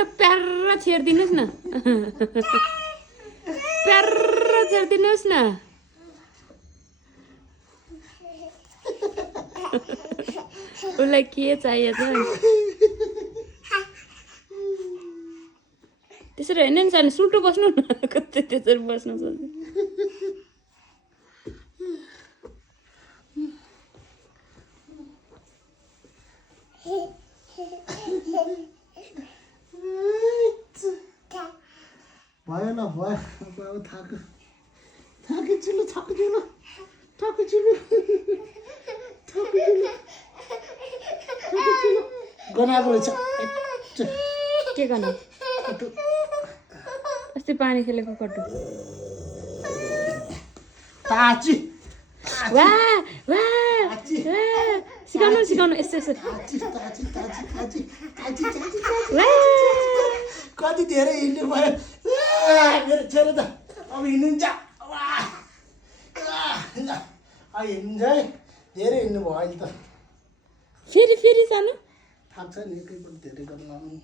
न प्यारा छेडिदिनुहोस् न प्यारा छेडिदिनुहोस् न उसलाई के चाहिएको छ त्यसरी होइन नि सानो सुल्टो बस्नु न कतै त्यसरी बस्नु सक्छ भएन भयो थाकेछु गनाएको रहेछ के गर्नु अस्ति पानी खेलेको कट्टु ताची वाह वाह सिकाउनु सिकाउनु यस्तो यस्तो कति धेरै हिँड्नु भयो मेरो छोरो त अब हिँड्नुहुन्छ अब हिँड्नुहुन्छ है धेरै हिँड्नु भयो अहिले त फेरि सानो थाक्छ नि एकैपल्ट धेरै गर्नु